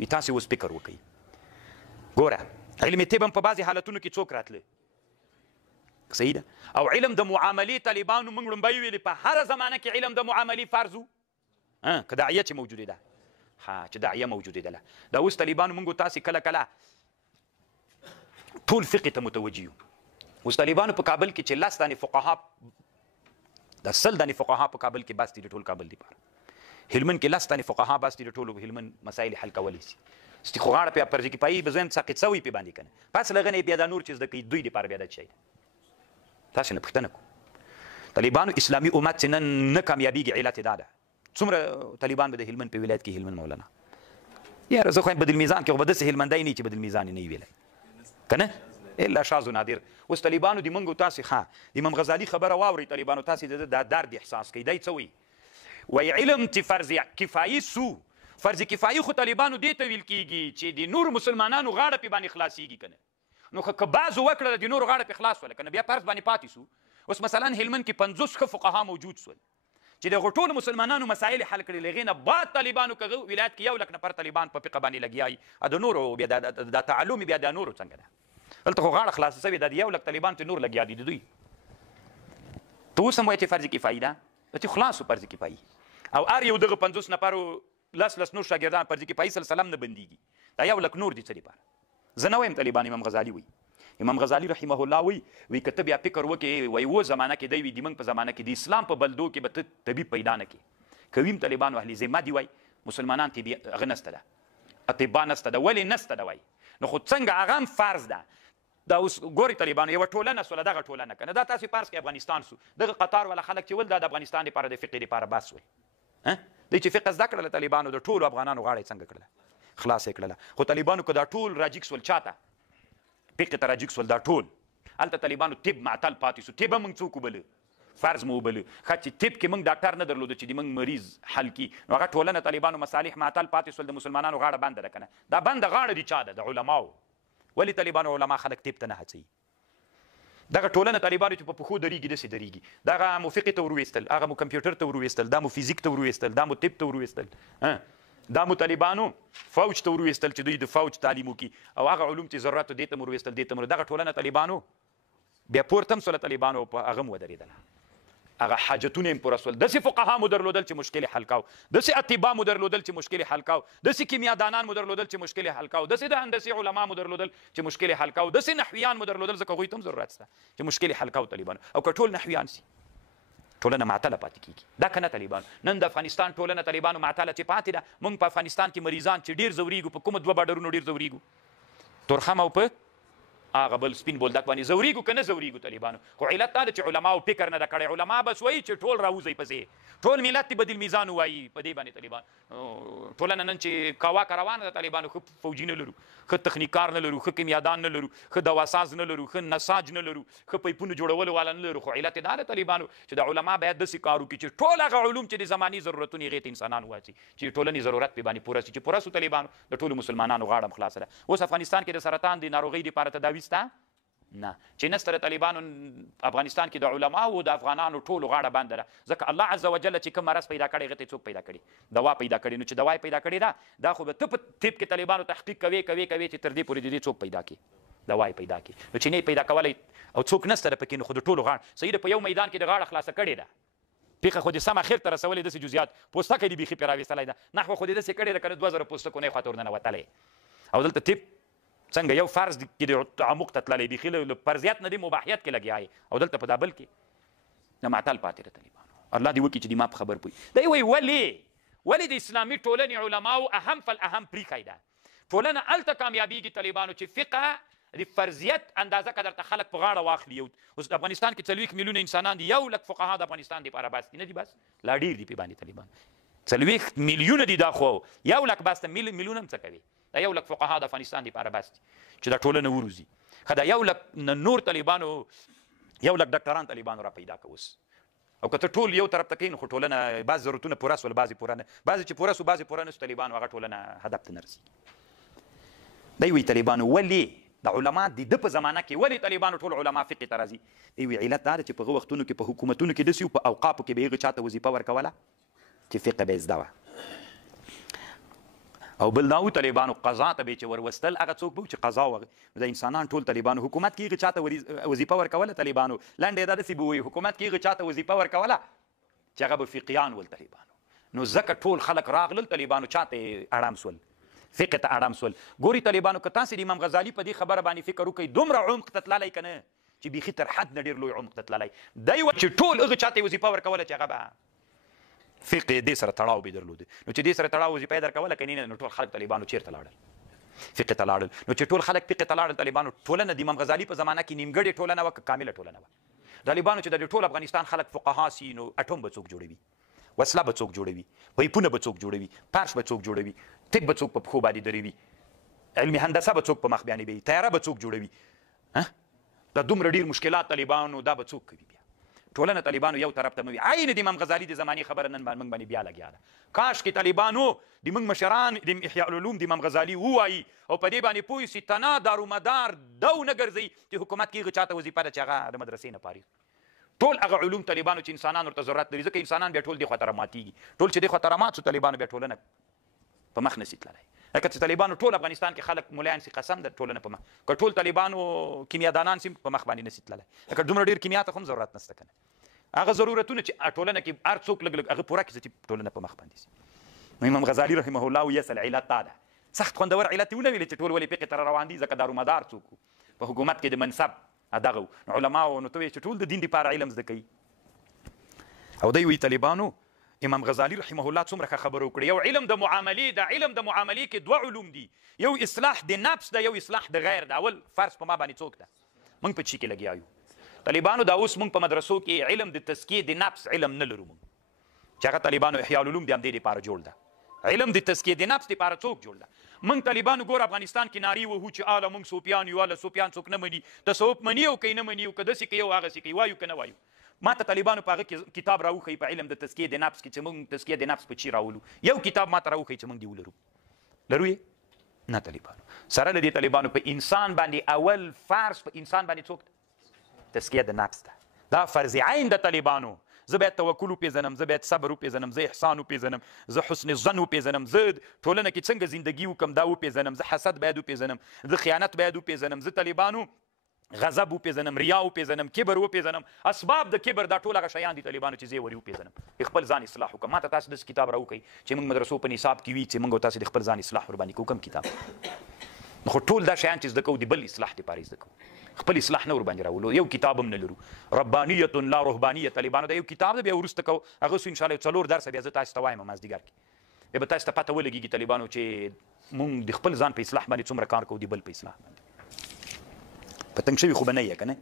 وي تاسې اوس فکر وکئ ګوره علم طب هم په بعضې حالتونو کې څوک راتله صحیح ده او علم د معاملې طالبانو موږ لومبی ویلې په هره زمانه کې علم د معاملې فرض و که داعیه چې موجودې ده چې داعیه موجودې ده دا اوس طالبانو موږ تاسې کله کله ټول فقه ته متوجه یو اوس طالبانو په کابل کې چې 10 دانې فقها د 100 دانې فقها په کابل کې بس دي د ټول کابل دپاره هلمند کې 10 دانې فقها بس دي د ټولو هلمند مسایل حل کولی شي ستې خو غاړه پې پرځې کې پایي به زویم ساقط سوی پې باندې که نه پس له هغه نه بیا دا نور چې زده کوي دوی دپاره بیا دا شی ده تاسې نه پوښتنه کوو طالبانو اسلامي امت چې نن نه کامیابېږي علت یې دا ده څومره طالبان به د هلمند په ولایت کې هلمند مولانا یاره زه خو یم بدل میزان کې خو به داسې هلمندی نه چې بدل میزان یې نه وي ویلی که نه الا شاذ و نادر اوس طالبانو د موږ تاسې امام غزالي خبره واورئ طالبانو تاسې دا درد احساس کوئ دی څه وایي وایي علم چې فرض کفایي سو فرض کفایي خو طالبانو دې ته ویل کېږي چې د نورو مسلمانانو غاړه پې باندې خلاصېږي که نه نو که بعضو وکړله د نورو غاړه پې خلاص وله که نه بیا فرض باندې پاتې سو اوس مثلا هلمند کې 50 ښه فقها موجود سول چې دغو ټولو مسلمانانو مسایل حل کړي له هغې نه بعد طالبانو که ولایت کې 1 لک نفر طالبان په فقه باندې لګیا د نورو بیا د تعلم بیا د نورو څنګه ده دلته خو غاړه خلاصه شوې ده د 1 لک طالبان چې نور لګیا دي د دوی ته اوس هم وایې چې فرض کفایي ده چې خلاصو فرض کفایي او هر یو دغه 50 نفرو 10 نور شاګردان فرض کفایي سلسله نه بندېږي دا 1 لک نور دي څه دپاره زه نه وایم طالبان امام غزالي وایي امام غزالي رحمه الله وی که ته بیا فکر وکړې وایي و زمانه کې دی وي د موږ په زمانه کې د اسلام په بلدو کې به ته طبیب پیدا نه کړې کوي طالبانو اهل ذمه دي وایي مسلمانان طبي هغه نسته ده اطبا نسته ده ولې نسته ده وایي نو خو څنګه هغه هم فرض ده دا اوس ګورئ طالبانو یوه ټولنه سوله دغه ټولنه که نه دا تاسې فرض کړئ افغانستان سو دغه قطار والا خلک چې ول دا د افغانستان دپاره د فقې دپاره بس ول دوی چې فقه زده کړله طالبانو د ټولو افغانانو غاړه یې څنګه کړله خلاص یې کړله خو طالبانو که دا ټول راجګ سول چاته فقه ته راجګ سول دا ټول هلته طالبانو طب معطل پاتې سو طب هم موږ څوک وبله فرض مو وبله ښه چې طب کې موږ ډاکټر نه درلوده چې د موږ مریض حل کي نو هغه ټولنه طالبانو مصالح معطل پاتې سول د مسلمانانو غاړه بنده ده که نه دا بنده غاړه دي چا ده د علماو ولې طالبانو علما خلک طب ته نه هڅوي دغه ټولنه طالبانو چې په پښو درېږي داسې درېږي دغه مو فقې ته ورویستل هغه مو کمپیوټر ته ورویستل دا مو فزیک ته ورویستل دا مو طب ته ورویستل دا مو طالبانو فوج ته ورویستل چې دوی د فوج تعلیم وکړي او هغه علوم چې ضرورت دې ته مو ورویستل دې ته مو دغه ټولنه طالبانو بیا پورته هم سوله طالبانو په هغه هم ودرېدله هغه حاجتونه یې پوره سول داسې فقها مو درلودل چې مشکل یې حل کاو داسې اطبا مو درلودل چې مشکل یې حل کاو داسې کیمیادانان مو درلودل چې مشکل یې حل کاو داسې د هندسي علما مو درلودل چې مشکل یې حل کاو داسې نحویان مو درلودل ځکه هغوی ته هم ضرورت شته چې مشکل یې حل کاو طالبانو او که ټول نحویان سي ټولنه معطله پاتې کېږي دا که نه طالبانو نن د افغانستان ټولنه طالبانو معطله چې پاتې ده موږ په افغانستان کې مریضان چې ډېر ځورېږو په کومو 2 باډرونو ډېر ځورېږو تورخم او په هغه بل سپین بولدک باندې ځورېږو که نه ځورېږو طالبانو خو علت دا ده چې علماو فکر نه ده کړی علما بس وایي چې ټول راوځئ پسې ټول ملت دې بدل میزان ووایي په دې باندې طالبان ټولنه نن چې کاواکه روانه ده طالبانو ښه فوجي نه لرو ښه تخنیکار نه لرو ښه کیمیادان نه لرو ښه دواساز نه لرو ښه نساج نه لرو ښه پیپونو جوړولو والا نه لرو خو علت یې دا ده طالبانو چې د علما باید داسې کار وکړي چې ټول هغه علوم چې د زماني ضرورتونه هغې ته انسانان واچي چې ټولنې ضرورت پې باندې پوره شي چې پوره سو طالبانو د ټولو مسلمانانو غاړه هم خلاصه ده اوس افغانستان کې د سرطان د ناروغۍ دپاره تداوي شته نه چې نسته د طالبانو افغانستان کې د علماو د افغانانو ټولو غاړه بنده ده ځکه الله عز وجل چې کوم مرض پیدا کړی هغې ته څوک پیدا کړي دوا پیدا کړي نو چې دوا یې پیدا کړې ده دا خو به ته په طب کې طالبانو تحقیق کوې چې تر دې پورې د دې څوک پیدا کړي دوا یې پیدا کړي نو چې نه یې پیدا کولی او څوک نسته ده پکې نو خو د ټولو غاړه صحیح ده په یو میدان کې د غاړه خلاصه کړې ده پیښه خو دې سم اخر ته رسولې داسې جزیات پوستکی دې بیخي پرې راویستلی ده نحوه خو دې داسې کړې ده که نه 2000 پوستکو نه یې خواته ورننوتلی او دلته طب څنګه یو فرض کې د تعمق ته تللی بیخي له فرضیت نه دې مباحیت کې لګیا او دلته په دا بل کې د معطل پاتې ده طالبانو الله دې وکړي چې دې ما په خبر پوي دی وایي ولې د اسلامي ټولنې علماو اهم فالاهم پرېښی ده ټولنه هلته کامیابېږي طالبانو چې فقه د فرضیت اندازه که درته خلک په غاړه واخلي اوس افغانستان کې 40 میلیونه انسانان دي 1 لک فقها د افغانستان دپاره بس دي نه دي بس لا ډېر دي پې باندې طالبان 40 میلیونه دي دا خو 1 لک بس ته میلیون هم څه کوي دا 1 لک فقها د افغانستان دپاره بس دي چې دا ټولنه وروځي ښه دا 1 لک نور طالبانو 1 لک ډاکټران طالبانو را پیدا کوي او که ته ټول یو طرف ته کوي نو خو ټولنه بعض ضرورتونه پوره سول بعضې پوره نه بعضې چې پوره سو بعضې پوره نه سو طالبانو هغه ټولنه هدف ته نه رسېږي دی وایي طالبانو ولې د علما د ده په زمانه کې ولې طالبانو ټول علما فقې ته راځي دی وایي علت دا ده چې په هغه وختونو کې په حکومتونو کې داسې په اوقافو کې به یې هغه چاته وظیفه ورکوله چې فقه به یې زده وه او بل دا و طالبانو قضا ته به چې وروستل هغه څوک به چې قضا وغه د انسانان ټول طالبانو حکومت کېږي چاته وظیفه ورکوله طالبانو لنډې دا داسې به وایي حکومت کېږي چاته وظیفه ورکوله چې هغه به فقیان ول طالبانو نو ځکه ټول خلک راغلل طالبانو چاته اړام سول فقه ته اړام سول ګوري طالبانو که تاسې د امام غزالي په دې خبره باندې فکر وکړئ دومره عمق ته تللی که نه چې بیخي تر حد نه ډېر لوی عمق ته تللی دی چې ټول هغه چاته وظیفه ورکوله چې هغه به فقه یې دې سره تړاو به درلوده نو چې دې سره تړاو وظیفه یې درکوله که نه نو ټول خلک طالبانو چېرته لاړل فقه ته لاړل نو چې ټول خلک فقه ته لاړل طالبانو ټولنه د امام غزالي په زمانه کې نیمګړې ټولنه وه که کامله ټولنه وه طالبانو چې د ټول افغانستان خلک فقها سي نو اټوم به څوک جوړوي وسله به څوک جوړوي پایپونه به څوک جوړوي پارش به څوک جوړوي طب به څوک په پښو باندې دروي علمي هندسه به څوک په مخ باندې وي تیاره به څوک جوړوي دا دومره ډېر مشکلات طالبانو دا به څوک کوي بیا ټولنه طالبانو یو طرف ته مه وي عین د امام غزالي د زمانې خبره نن موږ باندې بیا لګیا ده کاش کې طالبانو د موږ مشران د احیاء العلوم د امام غزالي ووایي او په دې باندې پوه سي تنا دارومدار دو نه ګرځئ چې حکومت کېږي چاته وظیفه ده چې هغه د مدرسې نه فارغ ټول هغه علوم طالبانو چې انسانان ورته ضرورت لري ځکه انسانان بیا ټول دې خواته راماتېږي ټول چې دې خواته رامات سو طالبانو بیا ټولنه په مخ نسي تللی لکه چې طالبانو ټول افغانستان کې خلک ملایان سي قسم د ټولنه په مخ که ټول طالبانو کیمیادانان سي په مخ باندې نسي تللی لکه دومره ډېر کیمیا ته هم ضرورت نشته که نه هغه ضرورتونه چې ټولنه کې هر څوک لږ لږ هغه پوره کړي چې ټولنه په مخ باندې سي نو امام غزالي رحمه الله یسل علت دا ده سخت خوندور علت یې ونه ویلې چې ټول ولې فقې ته روان دي ځکه دارومدار څوک په حکومت کې د منصب دغه علماو نو ته وایې چې ټول د دین دپاره علم زده کوي او دی وایي طالبانو امام غزالي رحمه الله څومره ښه خبره وکړې یو علم د معاملې د علم د معاملې کې دوه علوم دي یو اصلاح د نفس ده یو اصلاح د غیر ده اول فرض په ما باندې څوک ده موږ په چي کې لګیا یو طالبانو دا اوس موږ په مدرسو کې علم د تزکیې د نفس علم نه لرو موږ چې هغه طالبانو احیاء العلوم د همدې دپاره جوړ ده علم د تزکیې د نفس دپاره څوک جوړ ده موږ طالبانو ګور افغانستان کې نارې وهو چې اله موږ صوفیان یو اله صوفیان څوک نه مني تصوف مني او که نه مني او که داسې کوي او هغسې کوي وایو که نه وایو ما ته طالبانو په هغه کتاب راوښیي په علم د تزکیې د نفس کې چې موږ تزکیې د نفس په چی راولو یو کتاب ما ته راوښیي چې موږ دې ولرو لرو یې نه طالبانو سره له دې طالبانو په انسان باندې اول فرض په انسان باندې څوک تزکیه د نفس ده دا فرض عین د طالبانو زه باید توکل وپېژنم زه باید صبر وپېژنم زه احسان وپېژنم زه حسن الظن وپېژنم زه ټولنه کې څنګه زندګي وکړم دا وپېژنم زه حسد باید وپېژنم زه خیانت باید وپېژنم زه طالبانو غضب وپېژنم ریا وپېژنم کبر وپېژنم اسباب د کبر دا ټول هغه شیان دي طالبانو چې زه یې ورې وپېژنم خپل ځان اصلاح وکړم ما ته تاسو داسې کتاب راوکئ چې موږ مدرسو په نصاب کې وي چې موږ تاسو د خپل ځان اصلاح ورباندې کوو کوم کتاب نو خو ټول دا شیان چې زده کوو د بل اصلاح دپاره زده کوو خپل اصلاح نه ورباندې راولو یو کتاب هم نه لرو ربانیت لا رهبانیت طالبانو دا یو کتاب دی بیا وروسته کوو هغه سو انشاءالله 4 درسه بیا زه تاسو ته وایم مازدیګر کې بیا به تاسو ته پته ولګېږي طالبانو چې موږ د خپل ځان په اصلاح باندې څومره کار کوو د بل په اصلاح باندې پتنګ شوي خو به نه یې که نه